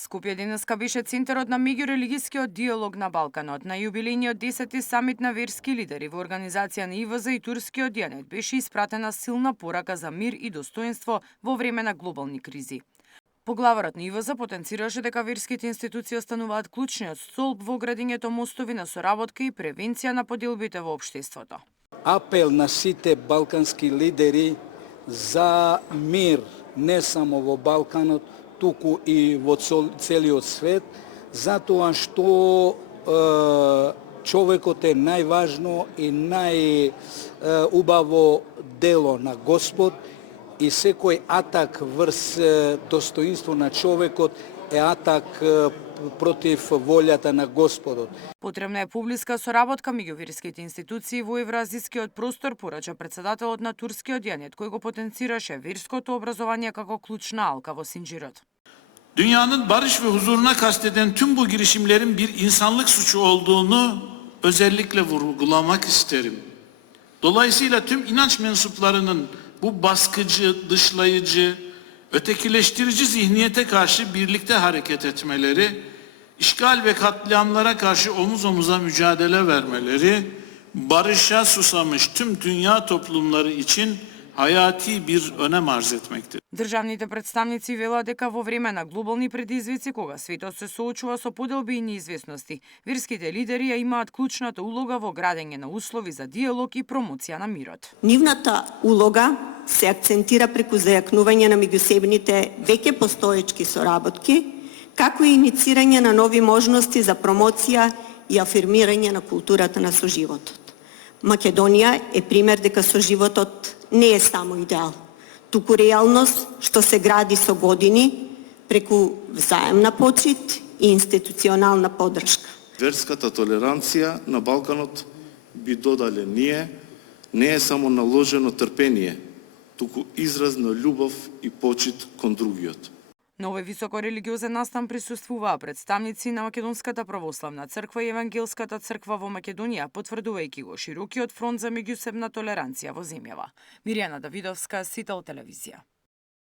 Скопје денеска беше центарот на меѓурелигискиот диалог на Балканот. На јубилејниот 10-ти самит на верски лидери во организација на ИВЗ и турскиот дијанет беше испратена силна порака за мир и достоинство во време на глобални кризи. Поглаварот на ИВЗ потенцираше дека верските институции остануваат клучниот столб во градењето мостови на соработка и превенција на поделбите во општеството. Апел на сите балкански лидери за мир не само во Балканот, туку и во целиот свет, затоа што човекот е најважно и најубаво дело на Господ и секој атак врз достоинство на човекот е атак против волјата на Господот. Потребна е поблиска соработка меѓу верските институции во евразискиот простор, порача председателот на турскиот дијанет, кој го потенцираше верското образование како клучна алка во Синџирот. Dünyanın barış ve huzuruna kasteden tüm bu girişimlerin bir insanlık suçu olduğunu özellikle vurgulamak isterim. Dolayısıyla tüm inanç mensuplarının bu baskıcı, dışlayıcı, ötekileştirici zihniyete karşı birlikte hareket etmeleri, işgal ve katliamlara karşı omuz omuza mücadele vermeleri, barışa susamış tüm dünya toplumları için hayati bir önem arz etmektedir. Државните представници велат дека во време на глобални предизвици, кога светот се соочува со поделби и неизвестности, верските лидери ја имаат клучната улога во градење на услови за диалог и промоција на мирот. Нивната улога се акцентира преку зајакнување на меѓусебните веќе постоечки соработки, како и иницирање на нови можности за промоција и афирмирање на културата на соживотот. Македонија е пример дека соживотот не е само идеал, туку реалност што се гради со години преку взаемна почит и институционална поддршка. Верската толеранција на Балканот, би додале ние, не е само наложено трпение, туку израз на љубов и почит кон другиот. На овој високорелигиозен настан присуствуваа представници на Македонската православна црква и Евангелската црква во Македонија, потврдувајќи го широкиот фронт за меѓусебна толеранција во земјава. Миријана Давидовска, Сител телевизија.